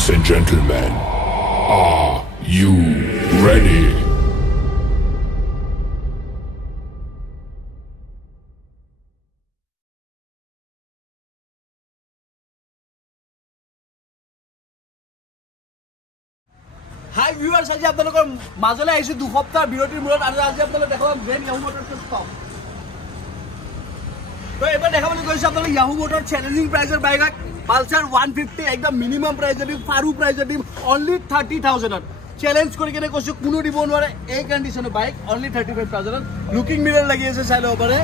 Ladies and gentlemen, are you ready? Hi viewers, আজি আপোনালোকৰ মাজলৈ আহিছো 2 সপ্তাহ বিৰতিৰ মূৰত আৰু আজি আপোনালোকক দেখাম ব্ৰেণ্ড ইয়াহু মটৰছৰ ষ্টক। তো এবাৰ দেখাবলৈ গৈছো আপোনালোক ইয়াহু মটৰ চ্যালেঞ্জিং প্ৰাইজৰ বাইক পালসাৰ 150 একদম মিনিমাম প্ৰাইজত দিম, ফাৰু প্ৰাইজত দিম অনলি 30000 ত। চ্যালেঞ্জ কৰি কেনে কৈছো কোনো দিব নোৱাৰে এই কন্ডিশনৰ বাইক অনলি 35000 ত। লুকিং মিৰৰ লাগি আছে চাই লব পাৰে,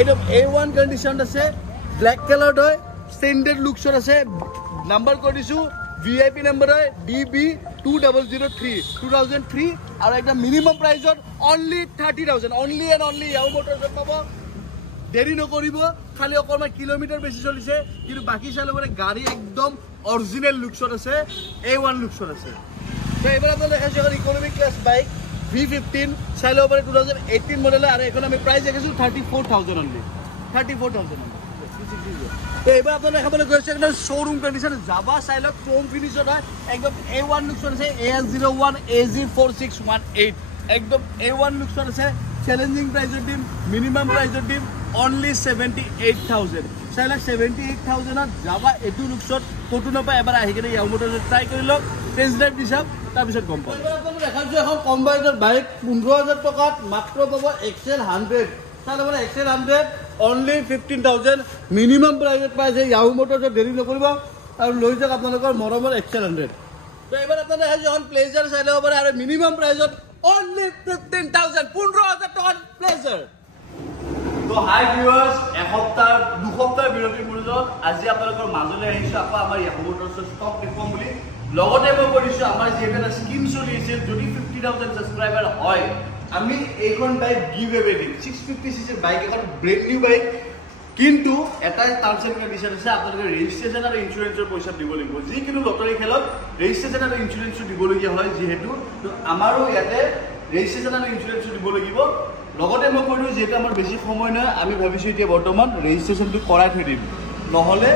একদম A1 কন্ডিশন আছে, ব্ল্যাক কালাৰ হয়, স্ট্যান্ডাৰ্ড লুকছৰ আছে, নাম্বাৰ কৰি দিছো VIP number है DB2003 और एकदम minimum price only 30000 only and only Yahoo Motors पाबो। देरी नकरिबो, खाली अकलमान किलोमीटर बेसी चलिसे किन्तु बाकी साले बरे गाड़ी एकदम ओरिजिनल लुक्सर আছে, A1 लुक्सर আছে। तो एबार आपन देखाइছো এখন इकोनॉमिक क्लास बाइक V15 साले बरे 2018 मॉडल और এখন আমি प्राइस দেখাইছো 34000 only 34000 तो एबार आपन देखाবলৈ গৈছে একদম শোরুম কন্ডিশন জাভা সাইলক ক্রোম ফিনিশত হয়, একদম A1 লুকছৰ আছে, AS01 AZ4618 একদম A1 লুকছৰ আছে। চ্যালেঞ্জিং প্ৰাইজত দিম, মিনিমাম প্ৰাইজত দিম only 78000 সাইলক 78000 ত জাভা এটু লুকছত কত নাপায়। এবাৰ আহি কেনে ইয়াহু মটৰছ ট্ৰাই কৰি লওক, টেস্ট ড্ৰাইভ দিছাম তাৰ পিছত গম পাব। এবাৰ আপোনাক দেখাইছো এখন কম্বাইনৰ বাইক 15000 টকাত মাত্ৰ পাব এক্সেল 100 साले बरे एक्सेल 100 only 15000 मिनिमम प्राइस पाइছে ইয়াহু মটৰছ। দেৰি নকৰিব আৰু লৈ যাওক আপোনালোকৰ মৰমৰ एक्सेल 100। তো এবাৰ আপোনালোকে আজি এখন প্লেজাৰ চাই লব পাৰে আৰু মিনিমাম প্ৰাইসত only 15000 15000 টকা প্লেজাৰ। তো হাই ভিউয়াৰ্স, এক সপ্তাহ 2 সপ্তাহ বিৰতিৰ মূলত আজি আপোনালোকৰ মাজলৈ আহিছো আকৌ আমাৰ ইয়াহু মটৰছৰ ষ্টক দেখুৱাম বুলি। লগতে মই কৰিছো আমাৰ যিহেতু এটা স্কিম চলি আছে, যদি 50000 সাবস্ক্ৰাইবাৰ হয় আমি এইখন বাইক গিভ এৱে দিম। 650cc বাইক এখন ব্ৰেন্ড নিউ বাইক, কিন্তু এটা টাৰ্মস এন্ড কন্ডিশন আছে, আপোনালোকে ৰেজিষ্ট্ৰেচন আৰু ইন্স্যুৰেন্সৰ পইচা দিব লাগিব। যিকোনো লটাৰী খেলত ৰেজিষ্ট্ৰেচন আৰু ইন্স্যুৰেন্স দিবলগীয়া হয় যিহেতু, তো আমাৰো ইয়াতে ৰেজিষ্ট্ৰেচন আৰু ইন্স্যুৰেন্স দিব লাগিব। লগতে মই কৈছো যেটা আমাৰ বেছি সময় নাই, আমি ভাবিছো এতিয়া বৰ্তমান ৰেজিষ্ট্ৰেচনটো কৰাই থৈ দিম, নহলে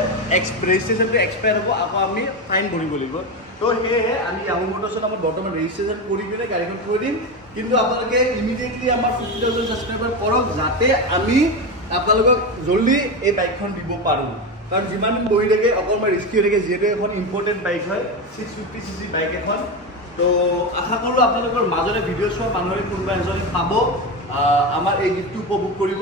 ৰেজিষ্ট্ৰেচনটো এক্সপায়াৰ হ'ব, আকৌ আমি ফাইন ভৰিব লাগিব। তো সেয়ে আমি ইয়াহু মটৰছৰ নামত বৰ্তমান ৰেজিষ্ট্ৰেচন কৰি কিনে গাড়ীখন থৈ দিম, কিন্তু আপোনালোকে ইমিডিয়েটলি আমাৰ 50000 সাবস্ক্ৰাইবাৰ কৰক যাতে আমি আপোনালোকক জলদি এই বাইকখন দিব পাৰোঁ। কাৰণ যিমান বহি থাকে অকণমান ৰিস্কি হৈ থাকে, যিহেতু এখন ইম্পৰ্টেণ্ট বাইক হয় 650cc বাইক এখন। তো আশা কৰোঁ আপোনালোকৰ মাজতে ভিডিঅ' চোৱা মানুহে কোনোবা এজনে পাব, আমাৰ এই গীতটো উপভোগ কৰিব।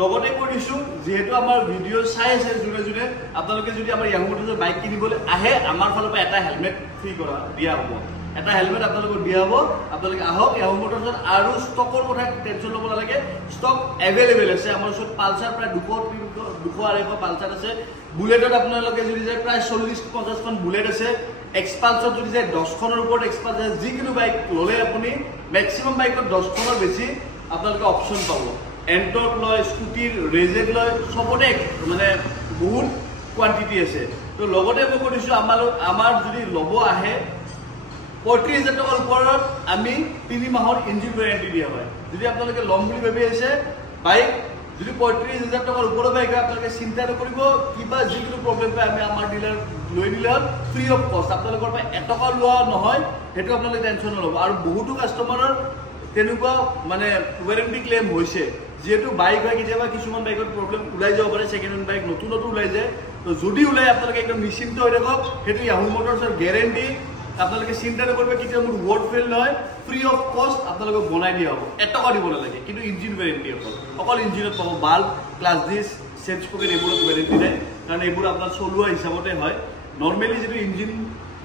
লগতে কৈ দিছোঁ যিহেতু আমাৰ ভিডিঅ' চাই আছে যোনে যোনে, আপোনালোকে যদি আমাৰ ইয়াহু মটৰছৰ বাইক কিনিবলৈ আহে আমাৰ ফালৰ পৰা এটা হেলমেট ফ্ৰী কৰা দিয়া হ'ব, এটা হেলমেট আপোনালোকক দিয়া হ'ব। আপোনালোকে আহক ইয়াহু মটৰছত। আৰু ষ্টকৰ কথা টেনশ্যন ল'ব নালাগে, ষ্টক এভেইলেবল আছে আমাৰ ওচৰত। পালচাৰ প্ৰায় 200-250 পালচাৰ আছে। বুলেটত আপোনালোকে যদি যায় প্ৰায় 40-50খন বুলেট আছে। এক্সপালছত যদি যায় 10খনৰ ওপৰত এক্সপালছ আছে। যিকোনো বাইক ল'লে আপুনি মেক্সিমাম বাইকত 10খনৰ বেছি আপোনালোকে অপশ্যন পাব। এণ্টৰ্ক লয়, স্কুটিৰ ৰেজেড লয়, চবতে মানে বহুত কোৱান্টিটি আছে। তো লগতে মই কৈ দিছোঁ আমাৰ যদি ল'ব আহে 35000 টকাৰ ওপৰত আমি 3 মাহৰ ইঞ্জিন ওৱাৰেণ্টি দিয়া হয়। যদি আপোনালোকে ল'ম বুলি ভাবি আছে বাইক, যদি 35000 টকাৰ ওপৰত বাইক হয় আপোনালোকে চিন্তা নকৰিব, কিবা যিকোনো প্ৰব্লেম পায় আমি আমাৰ ডিলাৰ লৈ দিলে হ'ল ফ্ৰী অফ কষ্ট। আপোনালোকৰ পৰা 1 টকা লোৱা নহয়, সেইটো আপোনালোকে টেনশ্যন নল'ব। আৰু বহুতো কাষ্টমাৰৰ তেনেকুৱা মানে ওৱাৰেণ্টি ক্লেইম হৈছে, যিহেতু বাইক হয় কেতিয়াবা কিছুমান বাইকত প্ৰব্লেম ওলাই যাব পাৰে, ছেকেণ্ড হেণ্ড বাইক নতুন ওলাই যায়। তো যদি ওলাই আপোনালোকে একদম নিশ্চিন্ত হৈ থাকক, সেইটো ইয়াহু মটৰছৰ গেৰেণ্টি। আপোনালোকে চিন্তা নকৰিব কেতিয়া মোৰ ৱৰ্ড ফেইল নহয়, ফ্ৰী অফ কষ্ট আপোনালোকক বনাই দিয়া হ'ব, 1 টকা দিব নালাগে। কিন্তু ইঞ্জিন ৱাৰেণ্টি অকল ইঞ্জিনত পাব, bulb class dish change pocket এইবোৰত ৱাৰেণ্টি নাই, কাৰণ এইবোৰ আপোনাৰ চলোৱা হিচাপতে হয়। নৰ্মেলি যিটো ইঞ্জিন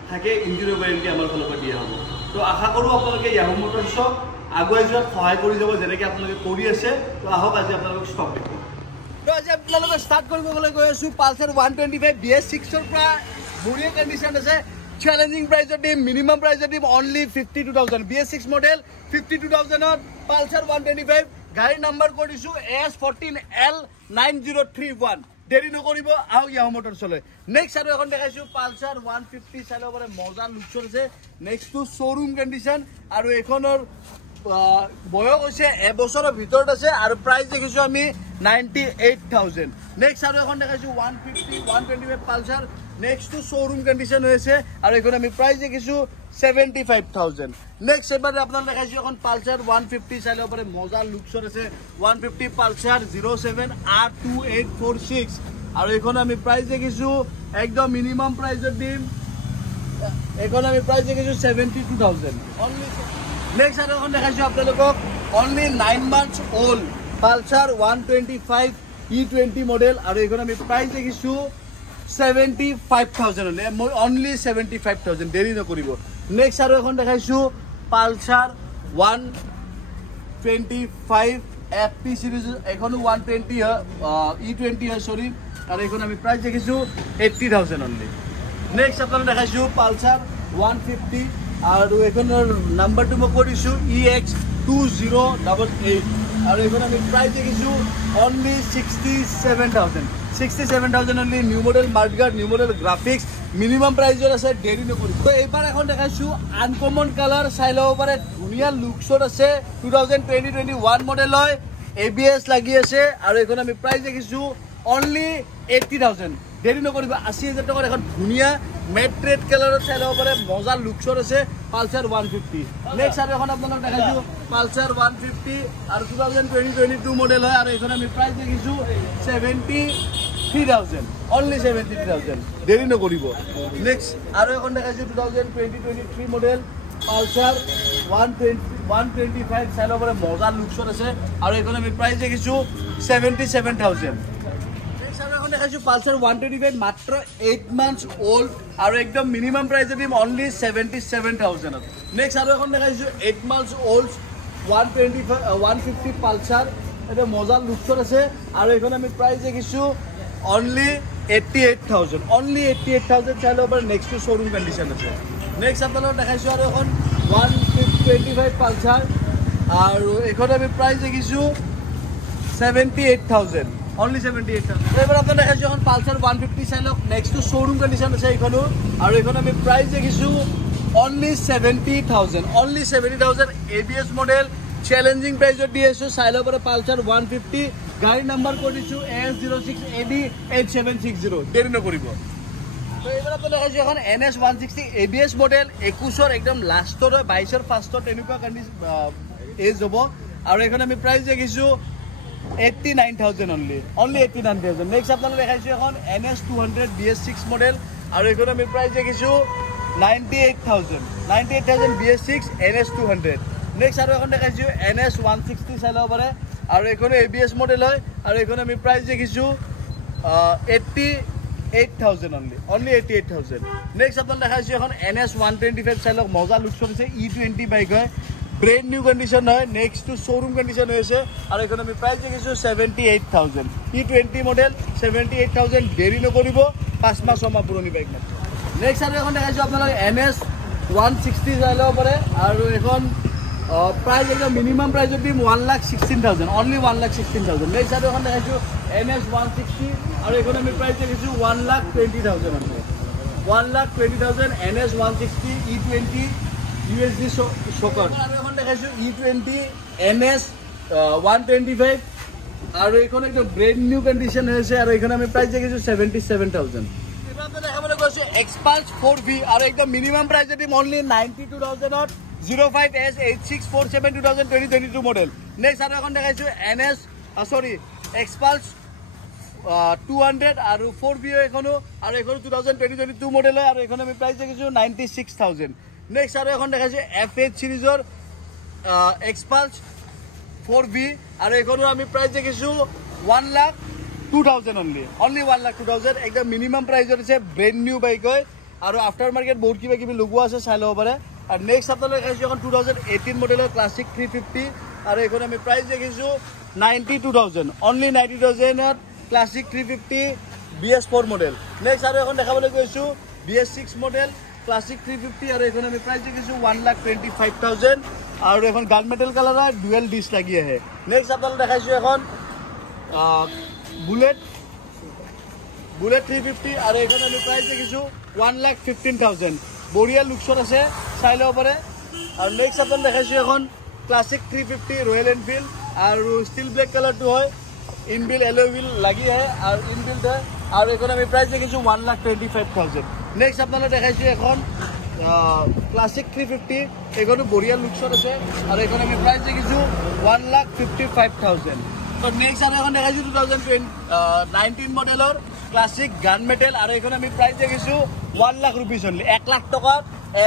থাকে ইঞ্জিনৰ ৱাৰেণ্টি আমাৰ ফালৰ পৰা দিয়া হ'ব। তো আশা কৰোঁ আপোনালোকে ইয়াহু মটৰছক আগুৱাই যোৱাত সহায় কৰি যাব যেনেকৈ আপোনালোকে কৰি আছে। তো আহক আজি আপোনালোকক ষ্টক দেখুৱাম। তো আজি আপোনালোকক ষ্টাৰ্ট কৰিবলৈ গৈ আছোঁ পালচাৰ 125 BS6ৰ পৰা। বঢ়িয়া কণ্ডিশ্যন আছে, চ্যালেঞ্জিং প্ৰাইজত দিম, মিনিমাম প্ৰাইজত দিম only 52000 BS6 মডেল 52000ত পালচাৰ 125। গাড়ীৰ নাম্বাৰ কৈ দিছোঁ AS14L9031। দেৰি নকৰিব, আহক ইয়াহু মটৰছলৈ। নেক্সট আৰু এখন দেখাইছোঁ পালচাৰ 150 চাই ল'ব পাৰে, মজা লুকছৰ আছে। নেক্সটটো শ্ব'ৰুম কণ্ডিশ্যন আৰু এইখনৰ বয়স হৈছে এবছৰৰ ভিতৰত আছে আৰু প্ৰাইস দেখিছো আমি 98000 নেক্সট আৰু এখন দেখাইছো 150 125 Pulsar next two showroom condition হৈছে আৰু এখন আমি প্ৰাইস দেখিছো 75000 নেক্সট এবাৰ আপোনাক দেখাইছো এখন পালসাৰ 150 চাইলে পৰে মজা লুকছৰ আছে 150 পালসাৰ 07 R2846 আৰু এখন আমি প্ৰাইস দেখিছো একদম মিনিমাম প্ৰাইসত দিম এখন আমি প্ৰাইস দেখিছো 72000 অনলি নেক্সট আৰু এখন দেখাইছো আপোনালোকক only 9 months old Pulsar 125 E20 model আৰু এখন আমি প্ৰাইস দেখিছো 75000 অনলি 75000 দেৰি নকৰিব নেক্সট আৰু এখন দেখাইছো পালসার 125 FP সিরিজ এখনো 120 E20 সরি আর এখন আমি প্রাইস দেখিছো 80000 অনলি নেক্সট আপনারা দেখাইছো পালসার 150 আর এখনৰ নাম্বাৰটো মই কৰিছো EX2088 আর এখন আমি প্রাইস দেখিছো only 67000 only new model mudguard new model graphics minimum প্ৰাইসৰ আছে দেৰি নকৰিব তো এইবাৰ এখন দেখাইছো আনকমন কালাৰ চাই লব পাৰে ধুনিয়া লুকছৰ আছে 2020-21 মডেল হয় ABS লাগি আছে আৰু এখন আমি প্ৰাইস দেখিছো অনলি 80000 দেৰি নকৰিব 80000 টকাৰ এখন ধুনিয়া মেট ৰেড কালাৰৰ চাই লব পাৰে মজা লুকছৰ আছে পালসাৰ 150 নেক্সট আৰু এখন আপোনাক দেখাইছো পালসাৰ 150 আৰু 2020-22 মডেল হয় আৰু এখন আমি প্ৰাইস দেখিছো 73000 অনলি 73000 দেৰি নকৰিব নেক্সট আৰু এখন দেখাইছো 2020-23 মডেল পালসাৰ 125 চাই লব পাৰে মজা লুকছৰ আছে আৰু এখন আমি প্রাইস দেখিছো 77000 দেখাইছো পালসার 125 মাত্র 8 মান্থস ওল্ড আর একদম মিনিমাম প্রাইস দিম অনলি 77000 নেক্সট আর এখন দেখাইছো 8 মান্থস ওল্ড 150 পালসার এটা মজা লুকছৰ আছে আর এখন আমি প্রাইস দেখিছো অনলি 88000 অনলি 88000 চাইলে ওপর নেক্সট টু শোরুম কন্ডিশন আছে নেক্সট আপনারা দেখাইছো আর এখন 125 পালসার আর এখন আমি প্রাইস দেখিছো 78000 only 78000 এবাৰ আপোনাক দেখাইছো এখন পালসার 150 চাইলক নেক্সট টু শোরুম কন্ডিশন আছে এখনো আর এখন আমি প্রাইস দেখিছো only 70000 ABS মডেল চ্যালেঞ্জিং প্রাইসত দি আছো চাইলৰ পৰা পালসাৰ 150 গাড়ী নাম্বাৰ কৰিছো AS06AD 8760 দেৰি নকৰিব তো এবাৰ আপোনাক দেখাইছো এখন NS160 ABS মডেল 21ৰ একদম লাষ্টৰ 22ৰ ফাৰ্ষ্টৰ তেনেকুৱা কন্ডিশন এজ হ'ব আৰু এখন আমি প্রাইস দেখিছো 89000 only 89000 নেক্সট আপনারা দেখাইছো এখন NS200 BS6 মডেল আর এখন আমি প্রাইস দেখিছো 98000 BS6 NS200 নেক্সট আর এখন দেখাইছো NS160 চাইলো পারে আর এখন ABS মডেল হয় আর এখন আমি প্রাইস দেখিছো 88000 only 88000 নেক্সট আপনারা দেখাইছো এখন NS125 চাইলো মজা লুকছ আছে E20 বাইক হয় ব্র্যান্ড নিউ কন্ডিশন হয় নেক্সট টু শোরুম কন্ডিশন হয়েছে আর এখন আমি প্রাইস দেখিছো 78000 E20 মডেল 78000 দেরি নকৰিব 5 মাহ 6 মাহ পুৰণি বাইক মাত্ৰ নেক্সট আৰু এখন দেখাইছো আপোনালোক NS160 চাইলো পারে আর এখন প্রাইস একদম মিনিমাম প্রাইসত দিম 1,16,000 অনলি 1,16,000 নেক্সট আৰু এখন দেখাইছো NS160 আর এখন আমি প্রাইস দেখিছো 1,20,000 1,20,000 NS160 E20 USD শোকার আর এখন দেখাইছো E20 NS 125 আর এখন একটা ব্র্যান্ড নিউ কন্ডিশন হয়েছে আর এখানে আমি প্রাইস দেখিছো 77000 এবার আপনি দেখাবলে কইছো এক্সপালস 4V আর একদম মিনিমাম প্রাইস দিম only 92000 or 05S8647 2022 model next আর এখন দেখাইছো NS এক্সপালস 200 আর 4V এখনো আর এখন 2022 মডেল আর এখন আমি প্রাইস দেখিছো 96000 নেক্সট আর এখন দেখাইছো FH সিৰিজৰ এক্সপালস 4V আর এখনো আমি প্রাইস দেখিছো 1,02,000 অনলি 1,02,000 একদম মিনিমাম প্রাইসত আছে ব্র্যান্ড নিউ বাইক হয় আর আফটার মার্কেট বহুত কিবা কিবি লগোৱা আছে চাই লব পাৰে আৰ নেক্সট আপনাৰা দেখাইছো এখন 2018 মডেলৰ ক্লাসিক 350 আর এখন আমি প্রাইস দেখিছো 92,000 only 90,000 Classic 350 BS4 model next আর এখন দেখাবলৈ গৈছো BS6 মডেল ক্লাসিক 350 আর এখন আমি প্রাইস দেখিছো 1,25,000 আর এখন গান মেটাল কালার ডুয়েল ডিস্ক লাগি আছে নেক্সট আপনারা দেখাইছো এখন বুলেট 350 আর এখন আমি প্রাইস দেখিছো 1,15,000 বড়িয়া লুকছৰ আছে চাই লব পাৰে আৰ নেক্সট আপনাৰা দেখাইছো এখন ক্লাছিক 350 ৰয়েল এনফিল্ড আৰু ষ্টিল ব্লেক কালাৰটো হয় ইনবিল এলয় হুইল লাগি হয় আৰু ইনবিল্ড হয় আৰু এখন আমি প্ৰাইস দেখিছো 1,25,000 নেক্সট আপোনালোক দেখাইছো এখন ক্লাছিক 350 এখনো বঢ়িয়া লুকছত আছে আৰু এখন আমি প্ৰাইস দেখিছো 1,55,000 তো নেক্সট আৰু এখন দেখাইছো 2019 মডেলৰ ক্লাছিক গান মেটেল আৰু এখন আমি প্ৰাইস দেখিছো 1 লাখ रुपीस অনলি 1 লাখ টকা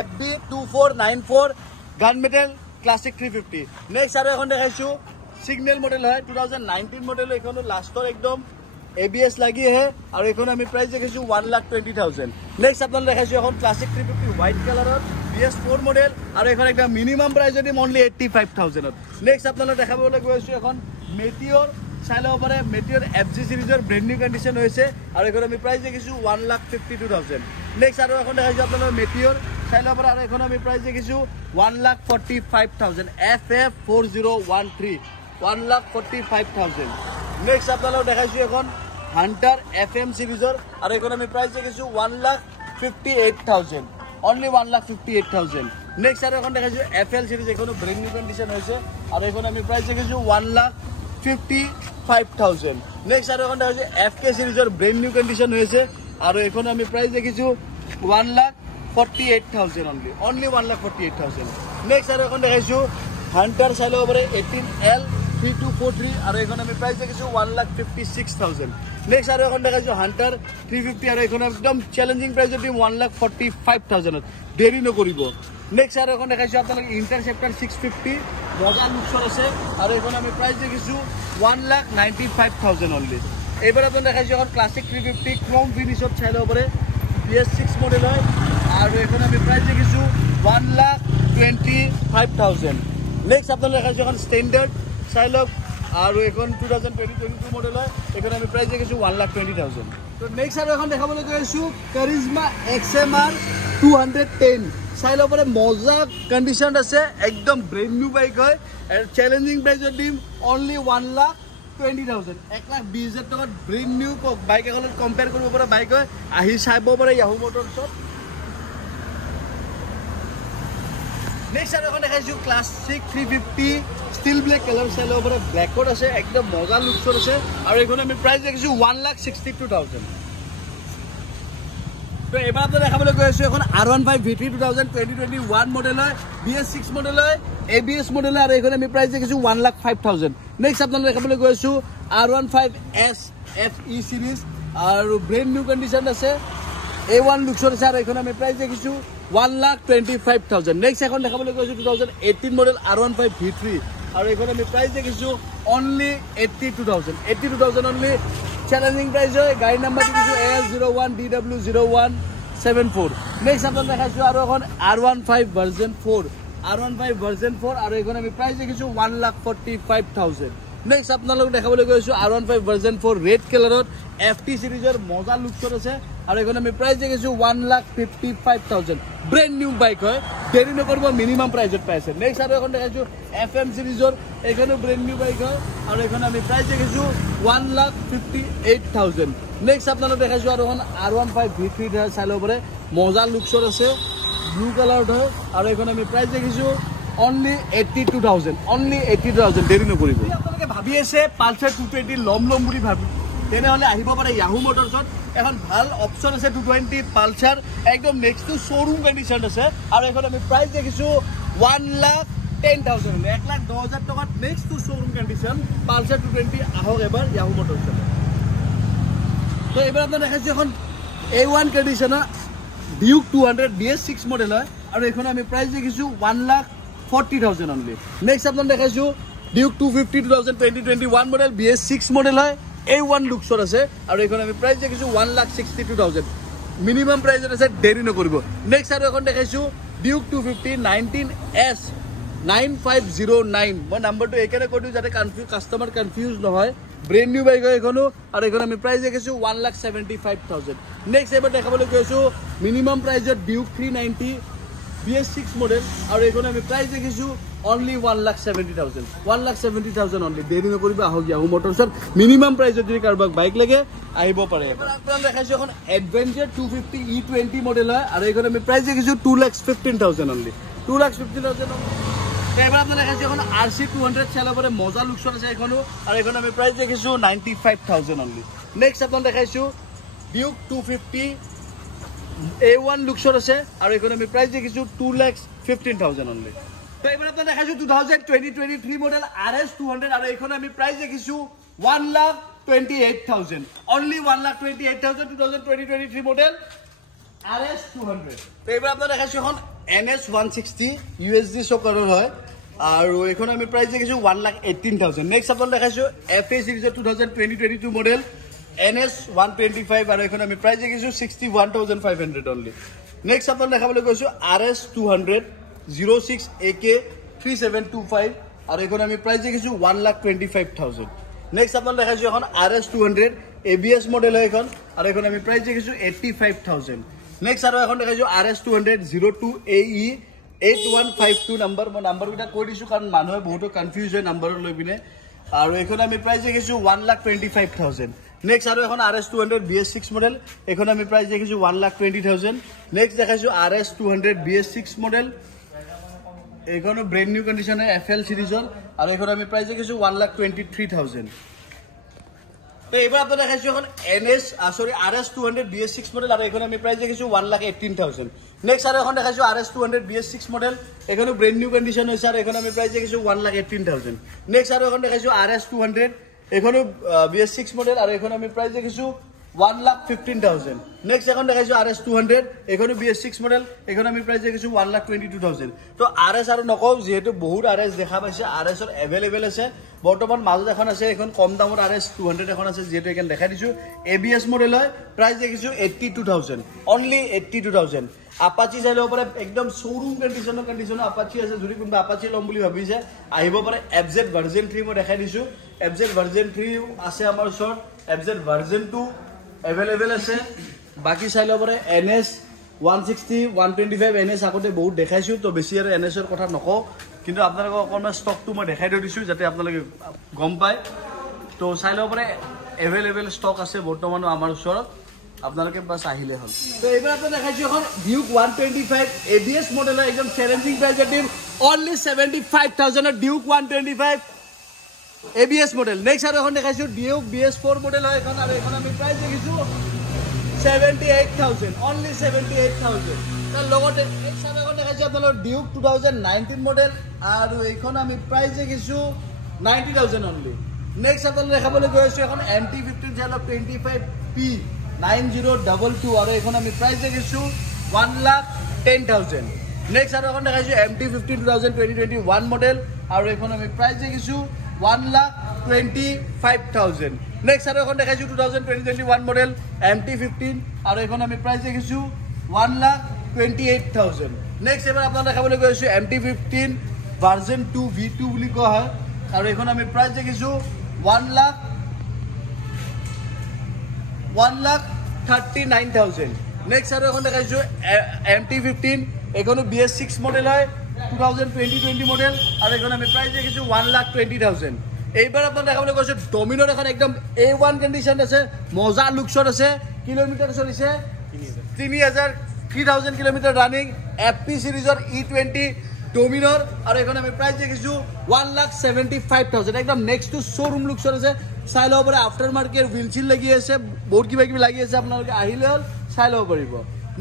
FB 2494 গান মেটেল ক্লাছিক 350 নেক্সট আৰু এখন দেখাইছো সিগনেল মডেল হয় 2019 মডেল এখনো লাস্টৰ একদম ABS লাগি আছে আৰু এখন আমি প্ৰাইস দেখিছো 1,20,000 নেক্সট আপোনাক দেখাইছো এখন ক্লাছিক 350 হোয়াইট কালাৰৰ BS4 মডেল আৰু এখন একটা মিনিমাম প্ৰাইস যদি অনলি 85,000 নেক্সট আপোনাক দেখাবলৈ গৈছো এখন মেটিঅৰ চাই লব পাৰে মেটিঅৰ FG সিৰিজৰ ব্ৰ্যান্ড নিউ কন্ডিশন হৈছে আৰু এখন আমি প্ৰাইস দেখিছো 1,52,000 নেক্সট আৰু এখন দেখাইছো আপোনাক মেটিঅৰ চাই লব পাৰে আৰু এখন আমি প্ৰাইস দেখিছো 1,45,000 FF4013 1,45,000 নেক্সট আপোনাক দেখাইছো এখন হান্টার FM সিৰিজৰ আৰু এখন আমি প্ৰাইস দেখিছো 1,58,000 only 1,58,000 নেক্সট আৰু এখন দেখাইছো FL সিৰিজ এখনো ব্ৰ্যান্ড নিউ কন্ডিশন হৈছে আৰু এখন আমি প্ৰাইস দেখিছো 1,55,000 নেক্সট আৰু এখন দেখাইছো FK সিৰিজৰ ব্ৰ্যান্ড নিউ কন্ডিশন হৈছে আৰু এখন আমি প্ৰাইস দেখিছো 1,48,000 only 1,48,000 নেক্সট আৰু এখন দেখাইছো হান্টাৰ চাই লব পাৰে 18L 3243 আৰু এখন আমি প্ৰাইস দেখিছো 1,56,000 নেক্সট আৰু এখন দেখাইছো হান্টাৰ 350 আৰু এখন একদম চ্যালেঞ্জিং প্ৰাইস দি 1,45,000 দেৰি নকৰিব নেক্সট আৰু এখন দেখাইছো আপোনাক ইন্টাৰসেপ্টৰ 650 মজা লুকছৰ আছে আৰু এখন আমি প্ৰাইস দেখিছো 1,95,000 only এবাৰ আপোনাক দেখাইছো এখন ক্লাছিক 350 ক্ৰোম ফিনিশত চাই লব পাৰে BS6 মডেল হয় আৰু এখন আমি প্ৰাইস দেখিছো 1,25,000 নেক্সট আপোনাক দেখাইছো এখন স্ট্যান্ডাৰ্ড সাইলক আৰু এখন 2022 মডেল হয় এখন আমি প্ৰাইস দেখিছো 1,20,000 তো নেক্সট আৰু এখন দেখাবলৈ গৈছো কারিজমা XMR 210 সাইল পরে মজা কন্ডিশন আছে একদম ব্র্যান্ড নিউ বাইক হয় আর চ্যালেঞ্জিং প্রাইসত দিম অনলি 1,20,000 1,20,000 টাকাত ব্র্যান্ড নিউ বাইক এখন কম্পেয়ার কৰিব পৰা বাইক হয় আহি চাইব পাৰে ইয়াহু মোটৰছত নেক্সট আৰু এখন দেখাইছো ক্লাছিক 350 স্টিল ব্লেক কালাৰ চাই লব পাৰে ব্ল্যাকত আছে একদম মজা লুকছত আছে আৰু এখন আমি প্ৰাইস দেখিছো 1,62,000 তো এবাৰ আপোনাক দেখাবলৈ গৈছো এখন R15 V3 2021 মডেল হয় BS6 মডেল হয় ABS মডেল আৰু এখন আমি প্রাইস দেখিছো 1,05,000 নেক্সট আপোনাক দেখাবলৈ গৈছো R15S FE সিরিজ আৰু ব্ৰ্যান্ড নিউ কন্ডিশন আছে A1 লুকছৰ আছে আৰু এখন আমি প্রাইস দেখিছো 1,25,000 নেক্সট এখন দেখাবলৈ গৈছো 2018 মডেল R15 V3 আৰু এখন আমি প্ৰাইস দেখিছো অনলি 82,000 অনলি চ্যালেঞ্জিং প্ৰাইস হয় গাড়ি নাম্বাৰ দেখিছো AS01DW0174 নেক্সট আপনাৰ দেখাইছো আৰু এখন R15 ভাৰ্সন 4 আৰু এখন আমি প্রাইস দেখিছো 1,45,000 নেক্সট আপোনালোক দেখাবলৈ গৈছো R15 ভার্সন 4 রেড কালারত FT সিৰিজৰ মজা লুকছৰ আছে আৰু এখন আমি প্ৰাইস দেখিছো 1,55,000 ব্ৰ্যান্ড নিউ বাইক হয় দেৰি নকৰিব মিনিমাম প্ৰাইসত পাইছে নেক্সট আৰু এখন দেখাইছো FM সিৰিজৰ এখনো ব্ৰ্যান্ড নিউ বাইক হয় আৰু এখন আমি প্ৰাইস দেখিছো 1,58,000 নেক্সট আপোনালোক দেখাইছো আৰু এখন R15 V3 চাই লব পাৰে মজা লুকছৰ আছে ব্লু কালাৰত হয় আৰু এখন আমি প্ৰাইস দেখিছো only 82,000 দেৰি নকৰিব আপোনালোকে ভাবি আছে পালসাৰ 220 লম বুলি ভাবি তেনেহলে আহিব পাৰে ইয়াহু মোটৰছত এখন ভাল অপশন আছে 220 পালসাৰ একদম নেক্সট টু শোৰুম কন্ডিশন আছে আৰু এখন আমি প্রাইস দেখিছো 1,10,000 1,10,000 টাকাত next to showroom condition Pulsar 220 আহক এবাৰ ইয়াহু মোটৰছত তো এবাৰ আপোনাক দেখাইছো এখন A1 কন্ডিশনৰ ডিউক 200 BS6 মডেল হয় আৰু এখন আমি প্রাইস দেখিছো 1,40,000 অনলি নেক্সট আপোনাক দেখাইছো ডিউক 250 2021 মডেল BS6 মডেল হয় A1 লুকছৰ আছে আৰু এখন আমি প্ৰাইস দেখিছো 1,62,000 মিনিমাম প্ৰাইসত আছে দেৰি নকৰিব নেক্সট আৰু এখন দেখাইছো ডিউক 250 19S 9509 মই নাম্বাৰটো একেৰে কৈ দিও যাতে কাস্টমাৰ কনফিউজ নহয় ব্ৰ্যান্ড নিউ বাইক হয় এখনো আৰু এখন আমি প্ৰাইস দেখিছো 1,75,000 নেক্সট এবাৰ দেখাবলৈ গৈছো মিনিমাম প্ৰাইসত ডিউক 390 BS6 মডেল আৰু এখন আমি প্ৰাইস দেখিছো only 1,70,000 only দেৰি নকৰিব আহক ইয়াহু মোটৰছত মিনিমাম প্ৰাইসত যদি কাৰবাক বাইক লাগে আহিব পাৰে এবাৰ আপোনাক দেখাইছো এখন এডভেঞ্চাৰ 250 E20 মডেল হয় আৰু এখন আমি প্রাইস দেখিছো 2,15,000 only 2,15,000 তো এবার আপনারা দেখাচ্ছি এখন RC 200 চাইলে পরে মজা লুকসন আছে এখনো আর এখন আমি প্রাইস দেখিছো 95,000 অনলি নেক্সট আপনারা দেখাইছো ডিউক 250 A1 লুকসন আছে আর এখন আমি প্রাইস দেখিছো 2,15,000 অনলি তো এবার আপনারা দেখাইছো 2023 মডেল RS 200 আর এখন আমি প্রাইস দেখিছো 1,28,000 অনলি 1,28,000 2023 মডেল RS 200 তো এবার আপনারা দেখাইছো এখন NS 160 USD সকারের হয় আর এখন আমি প্রাইস দেখিছো 1,18,000 নেক্সট আপনারা দেখাইছো FA সিরিজের 2022 মডেল NS 125 আর এখন আমি প্রাইস দেখিছো 61,500 অনলি নেক্সট আপনারা দেখাবলৈ কৈছো RS 200 06 AK 3725 আর এখন আমি প্রাইস দেখিছো 1,25,000 নেক্সট আপনারা দেখাইছো এখন RS 200 ABS মডেল হয় এখন আর এখন আমি প্রাইস দেখিছো 85,000 নেক্সট আর এখন দেখাইছো RS 200 02 AE 8152 নাম্বার মই নাম্বারটা কৈ দিছো কারণ মানুহে বহুত কনফিউজ হয় নাম্বার লৈ পিনে আর এখন আমি প্রাইস দেখিছো 1,25,000 নেক্সট আর এখন RS 200 BS6 মডেল এখন আমি প্রাইস দেখিছো 1,20,000 নেক্সট দেখাইছো RS 200 BS6 মডেল এখনো ব্র্যান্ড নিউ কন্ডিশনে FL সিৰিজৰ আর এখন আমি প্রাইস দেখিছো 1,23,000 তো এবার আপনারা দেখাইছো এখন NS RS 200 BS6 মডেল আর এখন আমি প্রাইস দেখিছো 1,18,000 নেক্সট আর এখন দেখাইছো RS 200 BS6 মডেল এখনো ব্র্যান্ড নিউ কন্ডিশন হইছে আর এখন আমি প্রাইস দেখিছো 1,18,000 নেক্সট আর এখন দেখাইছো RS 200 এখনো BS6 মডেল আর এখন আমি প্রাইস দেখিছো 1,15,000 নেক্সট এখন দেখাইছো RS 200 এখনো BS6 মডেল এখন আমি প্রাইস দেখিছো 1,22,000 তো RS আর নকও যেহেতু বহুত RS দেখা পাইছে RS এর अवेलेबल আছে বর্তমান মাজত এখন আছে এখন কম দামৰ RS 200 এখন আছে যেহেতু এখন দেখাই দিছো ABS মডেল হয় প্রাইস দেখিছো 82,000 অনলি 82,000 আপাচি চাইলে পরে একদম শোরুম কন্ডিশন আপাচি আছে যদি কোনবা আপাচি লম বুলি ভাবিছে আহিব পারে FZ ভার্সন 3 মই দেখাই দিছো FZ ভার্সন 3 আছে আমাৰ ওচৰত FZ ভার্সন 2 अवेलेबल আছে বাকি চাইলে পরে NS 160 125 NS আগতে বহুত দেখাইছো তো বেছি আর NS এর কথা নকও কিন্তু আপনারা অকমান স্টকটো মই দেখাই দিছো যাতে আপনারা গম পায় তো চাইলে পরে अवेलेबल স্টক আছে বর্তমানে আমার ওচৰত আপনারা বাস আহিলে হল তো এবার আপনারা দেখাইছো এখন ডিউক 125 ABS মডেল একদম চ্যালেঞ্জিং প্রাইসের টিম অনলি 75,000 এর ডিউক 125 ABS মডেল নেক্সট আর এখন দেখাইছো ডিউক BS4 মডেল হয় এখন আর এখন আমি প্রাইস দেখিছো 78,000 অনলি 78,000 তার লগতে নেক্সট আর এখন দেখাইছো আপনাদের ডিউক 2019 মডেল আর এখন আমি প্রাইস দেখিছো 90,000 অনলি নেক্সট আপনাদের দেখাবলৈ গৈছো এখন MT15 জেল 25P 9022 আর এখন আমি প্রাইস দেখিছো 1,10,000 নেক্সট আর এখন দেখাইছো MT15 2021 মডেল আর এখন আমি প্রাইস দেখিছো 1,25,000 নেক্সট আর এখন দেখাইছো 2021 মডেল MT15 আর এখন আমি প্রাইস দেখিছো 1,28,000 নেক্সট এবার আপনারা দেখাবলৈ গৈছো MT15 ভার্সন 2 V2 বুলি কোৱা হয় আর এখন আমি প্রাইস দেখিছো 1,39,000 নেক্সট আর এখন দেখাইছো MT15 এখনো BS6 মডেল হয় 2020 মডেল আর এখন আমি প্রাইস দেখিছো 1,20,000 এইবার আপনারা দেখাবলৈ কৈছো ডমিনোর এখন একদম A1 কন্ডিশন আছে মজা লুকসর আছে কিলোমিটার চলিছে 3,000 কিলোমিটার রানিং FP সিৰিজৰ E20 ডমিনোর আর এখন আমি প্রাইস দেখিছো 1,75,000 একদম নেক্সট টু শোরুম লুকসর আছে চাই লব পারে আফটার মার্কেট হুইলচিল লাগি আছে বহুত কিবা কিবি লাগি আছে আপোনালোকে আহিলে হল চাই লব পাৰিব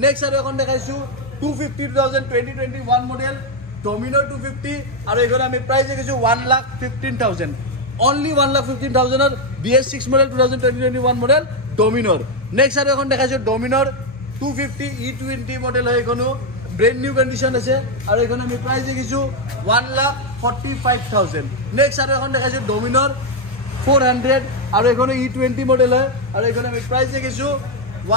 নেক্সট আর এখন দেখাইছো 250,000 2021 মডেল ডমিনোর 250 আর এখন আমি প্রাইস দেখিছো 1,15,000 অনলি 1,15,000 এর BS6 মডেল 2021 মডেল ডমিনোর নেক্সট আর এখন দেখাইছো ডমিনোর 250 E20 মডেল হয় এখনো ব্র্যান্ড নিউ কন্ডিশন আছে আর এখন আমি প্রাইস দেখিছো 1,45,000 নেক্সট আর এখন দেখাইছো ডমিনোর 400 আর এখনো E20 মডেল হয় আর এখন আমি প্রাইস দেখিছো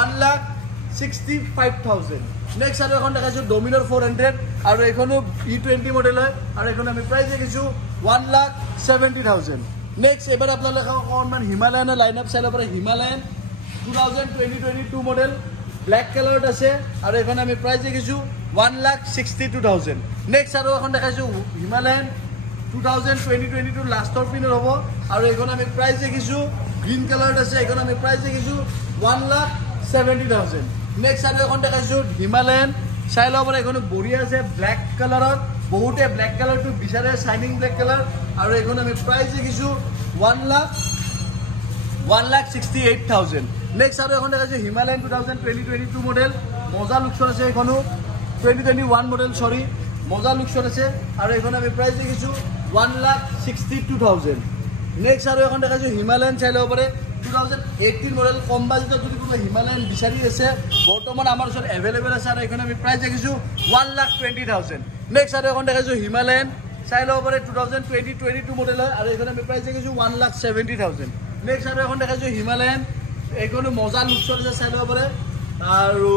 1,65,000 নেক্সট আর এখন দেখাইছো ডমিনোর 400 আর এখনো E20 মডেল হয় আর এখন আমি প্রাইস দেখিছো 1,70,000 নেক্সট এবার আপনারা অকমান হিমালয়ানের লাইনআপ চাইলে পরে হিমালয়ান 2022 মডেল ব্ল্যাক কালারত আছে আর এখন আমি প্রাইস দেখিছো 1,62,000 নেক্সট আর এখন দেখাইছো হিমালয়ান 2022 লাস্টৰ পিনৰ হ'ব আৰু এখন আমি প্ৰাইস দেখিছো গ্ৰীন কালারত আছে এখন আমি প্রাইস দেখিছো 1,70,000 নেক্সট আর এখন দেখাইছো হিমালয়ান চাই লব এখন বঢ়িয়া আছে ব্ল্যাক কালারত বহুতে ব্লেক কালাৰটো বিচাৰে শাইনিং ব্লেক কালাৰ আৰু এইখন আমি প্ৰাইস দেখিছোঁ 1,68,000 নেক্সট আৰু এখন দেখাইছোঁ হিমালয়ান 2022 মডেল মজা লুকছৰ আছে এইখনো 2021 মডেল সৰি মজা লুকছৰ আছে আৰু এইখন আমি প্ৰাইস দেখিছোঁ 1,62,000 নেক্সট আৰু এখন দেখাইছোঁ হিমালয়ান চাই ল'ব পাৰে 2018 মডেল কম বাজেটত যদি কোনো হিমালয়ান বিচাৰি আছে বৰ্তমান আমাৰ ওচৰত এভেইলেবল আছে আৰু এইখন আমি প্ৰাইস দেখিছোঁ 1,20,000 নেক্সট আৰু এখন দেখাইছোঁ হিমালয়ান চাই ল'ব পাৰে 2022 মডেল হয় আৰু এইখন আমি প্ৰাইস দেখিছোঁ 1,70,000 নেক্সট আৰু এখন দেখাইছোঁ হিমালয়ান এইখনো মজা লুকছৰ আছে চাই ল'ব পাৰে আৰু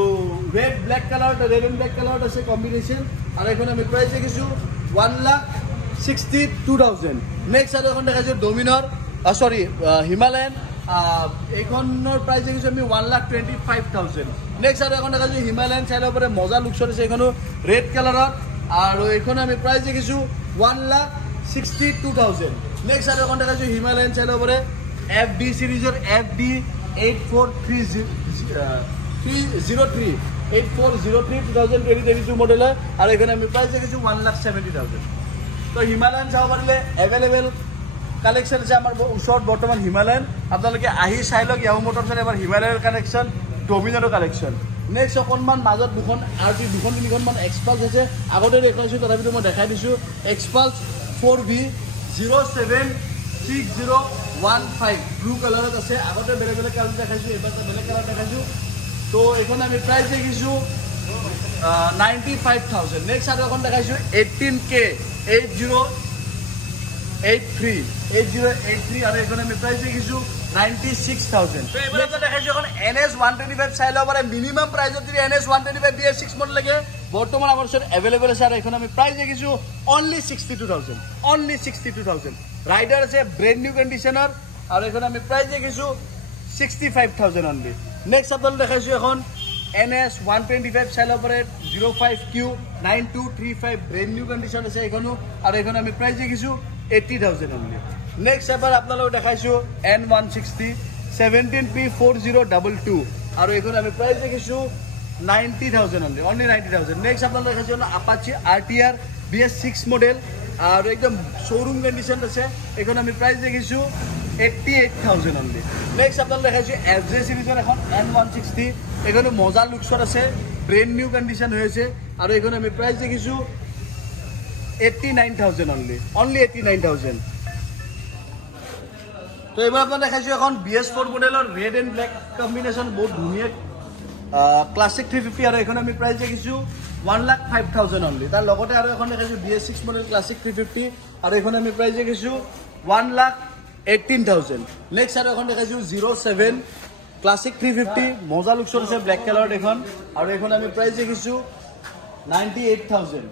red black colour red and black কালাৰত আছে কম্বিনেশ্যন আৰু এইখন আমি প্ৰাইস দেখিছোঁ 1,62,000 নেক্সট আৰু এখন দেখাইছোঁ ডমিনৰ সৰি হিমালয়ান এইখনৰ প্ৰাইস দেখিছোঁ আমি 1,25,000 নেক্সট আৰু এখন দেখাইছোঁ হিমালয়ান চাই ল'ব পাৰে মজা লুকছৰ আছে এইখনো ৰেড কালাৰত আৰু এইখন আমি প্ৰাইস দেখিছোঁ 1,62,000 নেক্সট আৰু এখন দেখাইছোঁ হিমালয়ান চাই ল'ব পাৰে FD সিৰিজৰ FD 8403 2022 মডেল হয় আৰু এইখন আমি প্ৰাইস দেখিছোঁ 1,70,000 তো হিমালয়ান চাব পাৰিলে এভেইলেবল কালেকশ্যন আছে আমাৰ ওচৰত বৰ্তমান হিমালয়ান আপোনালোকে আহি চাই লওক ইয়াহু মটৰছৰ এবাৰ হিমালয়ানৰ কালেকশ্যন ডমিনাৰৰ কালেকশ্যন নেক্সট অকণমান মাজত দুখন আৰু দুখন তিনিখনমান এক্সপাল্ছ আছে আগতে দেখাইছোঁ তথাপিতো মই দেখাই দিছোঁ এক্সপাল্ছ 4V 076015 ব্লু কালাৰত আছে আগতে বেলেগ বেলেগ কালাৰ দেখাইছোঁ এবাৰ বেলেগ কালাৰ দেখাইছোঁ তো এইখন আমি প্ৰাইস দেখিছোঁ 95,000 নেক্সট আৰু এখন দেখাইছোঁ 18K 8083 আৰু এইখন আমি প্ৰাইস দেখিছোঁ 96,000 তো এইবাৰ এটা দেখাইছোঁ এখন NS 125 চাই ল'ব পাৰে মিনিমাম প্ৰাইসত যদি NS 125 BS6 মডেল লাগে বৰ্তমান আমাৰ ওচৰত এভেইলেবল আছে আৰু এইখন আমি প্ৰাইস দেখিছোঁ only 62,000 ৰাইডাৰ আছে ব্ৰেণ্ড নিউ কণ্ডিশ্যনৰ আৰু এইখন আমি প্ৰাইস দেখিছোঁ 65,000 অনলি নেক্সট আপোনালোক দেখাইছোঁ এখন NS 125 চাই ল'ব পাৰে 05Q 9235 ব্ৰেণ্ড নিউ কণ্ডিশ্যন আছে এইখনো আৰু এইখন আমি প্ৰাইস দেখিছোঁ 80,000 অনলি নেক্সট এবাৰ আপোনালোক দেখাইছোঁ N160 17P 4022 আৰু এইখন আমি প্ৰাইস দেখিছোঁ 90,000 only 90,000 নেক্সট আপোনালোক দেখাইছোঁ Apache RTR BS6 মডেল আৰু একদম শোৰুম কণ্ডিশ্যন আছে এইখন আমি প্ৰাইস দেখিছোঁ 88,000 অনলি নেক্সট আপোনালোক দেখাইছোঁ FJ সিৰিজৰ এখন N160 এইখন মজা লুকছৰ আছে ব্ৰেণ্ড নিউ কণ্ডিশ্যন হৈ আছে আৰু এইখন আমি প্ৰাইস দেখিছোঁ 89,000 only 89,000 তো এইবাৰ আপোনাক দেখাইছোঁ এখন BS4 মডেলৰ ৰেড এণ্ড ব্লেক কম্বিনেশ্যন বহুত ধুনীয়া ক্লাছিক 350 আৰু এইখন আমি প্ৰাইস দেখিছোঁ 1,05,000 only তাৰ লগতে আৰু এখন দেখাইছোঁ BS6 মডেল ক্লাছিক 350 আৰু এইখন আমি প্ৰাইস দেখিছোঁ 1,18,000 নেক্সট আৰু এখন দেখাইছোঁ 07 ক্লাছিক 350 মজা লুকছৰ আছে ব্লেক কালাৰত এখন আৰু এইখন আমি প্ৰাইস দেখিছোঁ 98,000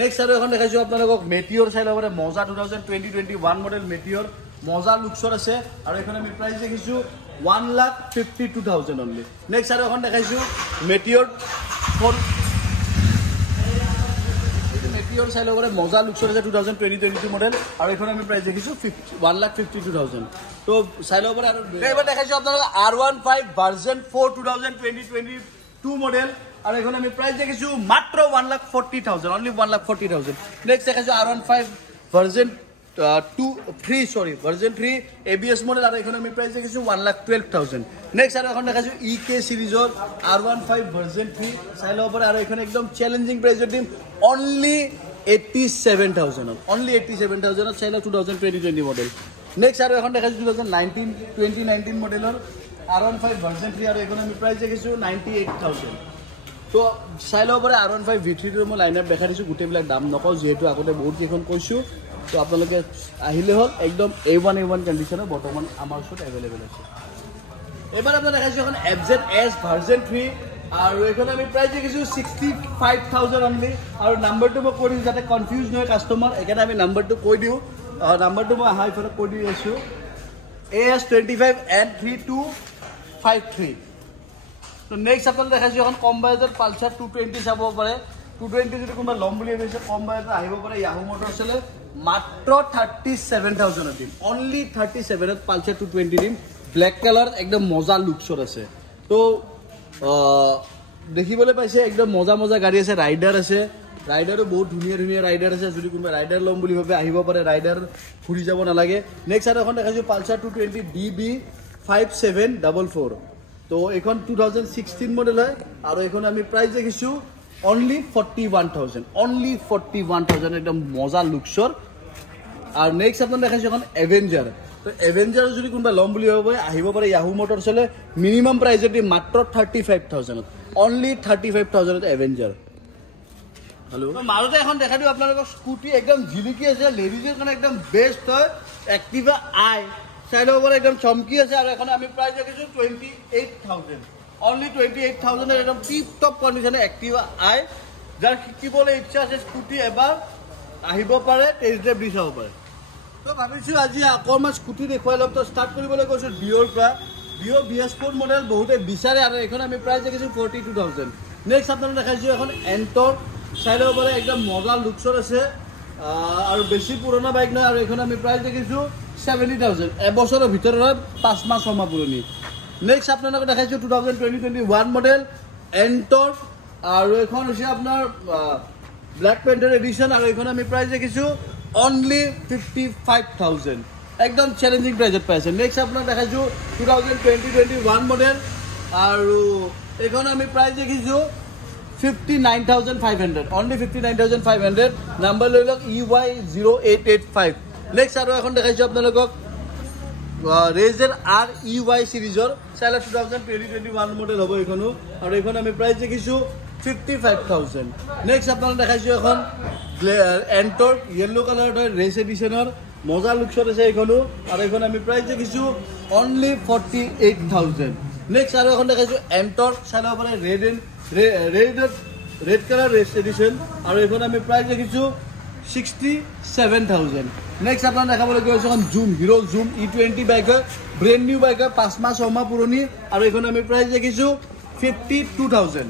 নেক্সট আৰু এখন দেখাইছোঁ আপোনালোকক মেটিঅৰ চাই ল'ব পাৰে মজা 2021 মডেল মেটিঅৰ মজা লুকছৰ আছে আৰু এইখন আমি প্ৰাইস দেখিছোঁ 1,52,000 only নেক্সট আৰু এখন দেখাইছোঁ মেটিঅৰ চাই ল'ব পাৰে মজা লুকছৰ আছে 2022 মডেল আৰু এইখন আমি প্ৰাইস দেখিছোঁ 1,52,000 তো চাই ল'ব পাৰে আৰু এইবাৰ দেখাইছোঁ আপোনালোকক R15 ভাৰ্জন 4 2022 মডেল আৰু এইখন আমি প্ৰাইস দেখিছোঁ মাত্ৰ 1,40,000 only 1,40,000 নেক্সট দেখাইছোঁ R15 ভাৰ্জন 3 ABS মডেল আৰু এইখন আমি প্ৰাইস দেখিছোঁ 1,12,000 নেক্সট আৰু এখন দেখাইছোঁ EK সিৰিজৰ R15 ভাৰ্জন 3 চাই ল'ব পাৰে আৰু এইখন একদম চ্যালেঞ্জিং প্ৰাইসত দিম only 87,000 only 87,000 চাই লওক 2020 মডেল নেক্সট আৰু এখন দেখাইছোঁ 2019 মডেলৰ R15 ভাৰ্জন 3 আৰু এইখন আমি প্ৰাইস দেখিছোঁ 98,000 তো চাই ল'ব পাৰে R15 V3 ৰ মই লাইন আপ দেখাই দিছোঁ গোটেইবিলাক দাম নকওঁ যিহেতু আগতে বহুত কেইখন কৈছোঁ তো আপোনালোকে আহিলে হ'ল একদম A1 কণ্ডিশ্যনৰ বৰ্তমান আমাৰ ওচৰত এভেইলেবল আছে এবাৰ আপোনাক দেখাইছোঁ এখন FZS ভাৰ্জন 3 আৰু এইখন আমি প্ৰাইস দেখিছোঁ 65,000 অনলি আৰু নাম্বাৰটো মই কৈ দিওঁ যাতে কনফিউজ নহয় কাষ্টমাৰ একেটা আমি নাম্বাৰটো কৈ দিওঁ নাম্বাৰটো মই আহা ইফালে কৈ দি আছোঁ AS25N3253 তো নেক্সট আপোনাক দেখাইছোঁ এখন কম বাজেটত পালচাৰ 220 চাব পাৰে 220 যদি কোনোবা ল'ম বুলি ভাবিছে কম বাজেটত আহিব পাৰে ইয়াহু মটৰছলৈ মাত্ৰ 37,000 দিম only 37ত পালচাৰ 220 দিম ব্লেক কালাৰ একদম মজা লুকছৰ আছে তো দেখিবলৈ পাইছে একদম মজা মজা গাড়ী আছে ৰাইডাৰ আছে ৰাইডাৰো বহুত ধুনীয়া ধুনীয়া ৰাইডাৰ আছে যদি কোনোবা ৰাইডাৰ ল'ম বুলি ভাবে আহিব পাৰে ৰাইডাৰ ঘূৰি যাব নালাগে নেক্সট আৰু এখন দেখাইছোঁ পালচাৰ 220 DB 5744 তো এইখন 2016 মডেল হয় আৰু এইখন আমি প্ৰাইস দেখিছোঁ only 41,000 একদম মজা লুকছৰ আৰু নেক্সট আপোনাৰ দেখাইছোঁ এখন এভেঞ্জাৰ তো এভেঞ্জাৰ যদি কোনোবা ল'ম বুলি ভাবে আহিব পাৰে ইয়াহু মটৰছলে মিনিমাম প্ৰাইস যদি মাত্ৰ 35,000 only 35,000 এভেঞ্জাৰ हेलो मारुति এখন দেখা দিও আপোনালোকক স্কুটি একদম জিলিকি আছে লেডিজৰ কাৰণে একদম বেস্ট হয় এক্টিভা আই সাইড ওভার একদম চমকি আছে আর এখন আমি প্রাইস দেখিছো 28,000 only 28,000 এর একদম টিপ টপ কন্ডিশনে এক্টিভা আই যার শিকিবলৈ ইচ্ছা আছে স্কুটি এবাৰ আহিব পাৰে টেষ্ট ড্ৰাইভ দি চাব পাৰে তো ভাবিছো আজি আকৰমান স্কুটি দেখুৱাই লম তো স্টাৰ্ট কৰিবলৈ কৈছো ডিঅ'ৰ পৰা ডিঅ' BS4 মডেল বহুতে বিচাৰে আৰু এখন আমি প্ৰাইস দেখিছো 42,000 নেক্সট আপোনালোকক দেখাইছো এখন এন্টৰ সাইড ওভাৰ একদম মজা লুকছৰ আছে আৰু বেছি পুৰণা বাইক নহয় আৰু এখন আমি প্ৰাইস দেখিছো 70,000 এবছৰৰ ভিতৰত 5 মাহ 6 মাহ পুৰণি নেক্সট আপোনালোকক দেখাইছো 2021 মডেল এন্টৰ আৰু এখন হৈছে আপোনাৰ ব্ল্যাক পেন্টাৰ এডিশন আৰু এখন আমি প্ৰাইস দেখিছো only 55,000 একদম চ্যালেঞ্জিং প্ৰাইসত পাইছে নেক্সট আপোনাক দেখাইছো 2021 মডেল আৰু এখন আমি প্ৰাইস দেখিছো 59,500 only 59,500 নাম্বাৰ লৈ লওক EY0885 নেক্সট আৰু এখন দেখাইছো আপোনালোকক ৰেজৰ REY সিৰিজৰ চাইলা 2021 মডেল হ'ব এখনো আৰু এখন আমি প্ৰাইস দেখিছো 55,000 নেক্সট আপোনাক দেখাইছো এখন এন্টৰ ইয়েলো কালাৰ ৰেস এডিশনৰ মজা লুকছৰ আছে এখনো আৰু এখন আমি প্ৰাইস দেখিছো only 48,000 নেক্সট আৰু এখন দেখাইছো এন্টৰ চাইলা পৰা রেড কালার রেস এডিশন আর এখন আমি প্রাইস দেখিছো 67,000 নেক্সট আপনার দেখাবলৈ গৈ আছে এখন জুম হিরো জুম E20 bike brand new bike 5 মাহ 6 মাহ পুৰণি আৰু এখন আমি প্ৰাইস দেখিছো 52,000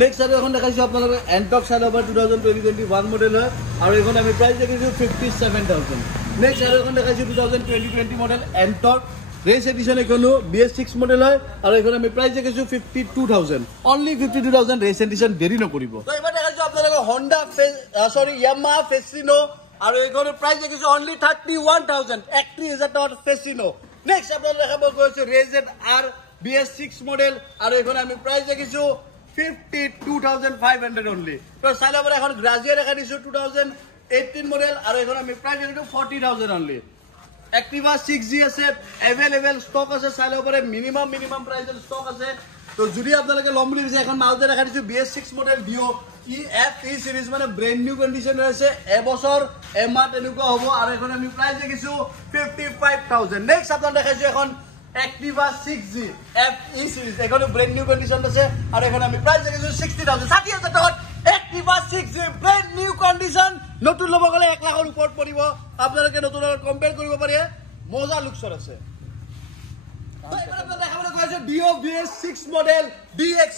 নেক্সট আৰু এখন দেখাইছো আপোনালোক এন্টক সাইলোভাৰ 2021 মডেল হয় আৰু এখন আমি প্ৰাইস দেখিছো 57,000 নেক্সট আৰু এখন দেখাইছো 2020 মডেল এন্টক রেস এডিশন এখনো BS6 মডেল হয় আর এখন আমি প্রাইস দেখিছো 52,000 only 52,000 রেস এডিশন দেরি নকৰিব তো এবাৰ দেখাইছো আপোনালোকক Honda Yamaha Facino আৰু এখনৰ প্ৰাইস দেখিছো only 31,000 31,000 টকাৰ Facino নেক্সট আপোনালোকক দেখাব গৈছে ৰেজেড R BS6 মডেল আৰু এখন আমি প্ৰাইস দেখিছো 52,500 only তো সাইলাবৰ এখন গ্ৰাজিয়া দেখা দিছো 2018 মডেল আৰু এখন আমি প্রাইস দেখিছো 40,000 only Activa 6G আছে अवेलेबल স্টক আছে চাইলে পরে মিনিমাম প্রাইসের স্টক আছে তো যদি আপোনালোকে লম বুলি বিচাৰে এখন মালতে দেখা দিছো BS6 মডেল ডিও EFE সিৰিজ মানে ব্ৰ্যান্ড নিউ কন্ডিশন আছে এবছৰ এমাহ এনেকুৱা হ'ব আৰু এখন আমি প্রাইস দেখিছো 55,000 নেক্সট আপোনালোক দেখাইছো এখন Activa 6G FE সিরিজ এখন ব্র্যান্ড নিউ কন্ডিশন আছে আৰু এখন আমি প্রাইস দেখিছো 60,000 60,000 টাকা Activa 6G brand new condition নতুন লব গলে 1 লাখৰ ওপৰত পৰিব আপোনালোকে নতুন কম্পেয়াৰ কৰিব পাৰে মজা লুকছৰ আছে তো এবাৰ আপোনালোকে দেখাবলৈ গৈছে ডিও BS6 মডেল DX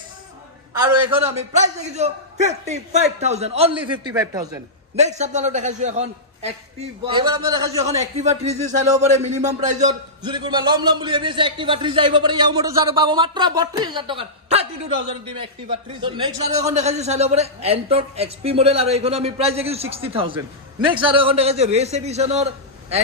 আৰু এখন আমি প্রাইস দেখিছো 55,000 only 55,000 নেক্সট আপোনালোকে দেখাইছো এখন Activa এবাৰ আপোনালোকে দেখাইছো এখন Activa 3G চাইলে পাৰে মিনিমাম প্ৰাইসত যদি কোনোবা লম বুলি ভাবিছে Activa 3G আহিব পাৰে ইয়াও মোটৰ চাৰ পাব মাত্ৰ 32,000 টকা 32,000 দিম Activa 3G নেক্সট আৰু এখন দেখাইছো চাইলে পাৰে Antorq XP মডেল আৰু এখন আমি প্ৰাইস দেখিছো 60,000 নেক্সট আৰু এখন দেখাইছো ৰেস এডিশনৰ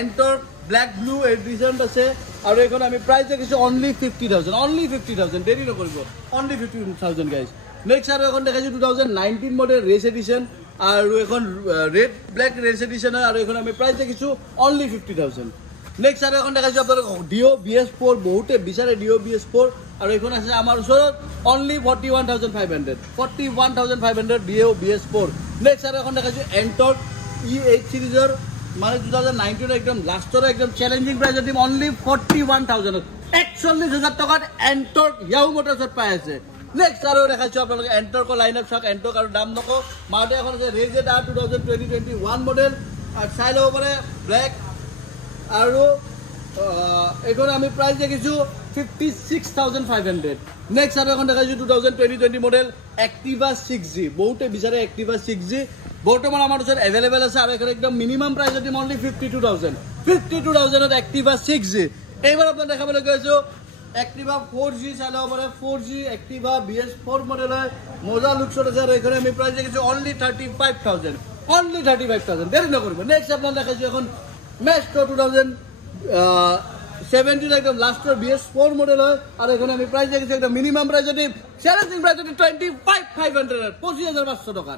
Antorq ব্ল্যাক ব্লু এডিশন আছে আৰু এখন আমি প্ৰাইস দেখিছো only 50,000 দেৰি নকৰিব only 50,000 গাইস নেক্সট আৰু এখন দেখাইছো 2019 মডেল ৰেস এডিশন আৰু এখন ৰেড ব্ল্যাক ৰেস এডিশন আৰু এখন আমি প্ৰাইস দেখিছো only 50,000 নেক্সট আৰু এখন দেখাইছো আপোনালোক ডিও BS4 বহুতে বিচাৰে ডিও BS4 আৰু এখন আছে আমাৰ ওচৰত only 41,500 ডিও BS4 নেক্সট আৰু এখন দেখাইছো Antorq E8 সিৰিজৰ মানে 2019 একদম লাস্টৰ একদম চ্যালেঞ্জিং প্ৰাইস দিম only 41,000 41,000 টকাত Antorq ইয়াও মোটৰছত পাই আছে নেক্সট আৰু দেখাইছো আপোনালোকে Antorq লাইনআপ চাওক Antorq আৰু দাম নকো মাতে এখন আছে ৰেজেড R 2021 মডেল আৰু চাইলো পাৰে ব্ল্যাক আৰু এখন আমি প্ৰাইস দেখিছো 56,500 নেক্সট আৰু এখন দেখাইছো 2020 মডেল Activa 6G বহুতে বিচাৰে Activa 6G বৰ্তমান আমাৰ ওচৰত अवेलेबल আছে আৰু এখন একদম মিনিমাম প্ৰাইস দিম only 52,000 ত Activa 6G এইবাৰ আপোনাক দেখাবলৈ গৈছো Activa 4G চালাব পাৰে 4G Activa BS4 মডেল হয় মজা লুকছত আছে আৰু এখানে আমি প্রাইস রেখেছি অনলি 35000 অনলি 35000 দেরি না করবে নেক্সট আপনারা দেখাচ্ছি এখন Maestro 2017 একদম লাস্টের BS4 মডেল হয় আর এখানে আমি প্রাইস রেখেছি একটা মিনিমাম প্রাইস হচ্ছে চ্যালেঞ্জিং প্রাইস হচ্ছে 25500 25500 টাকা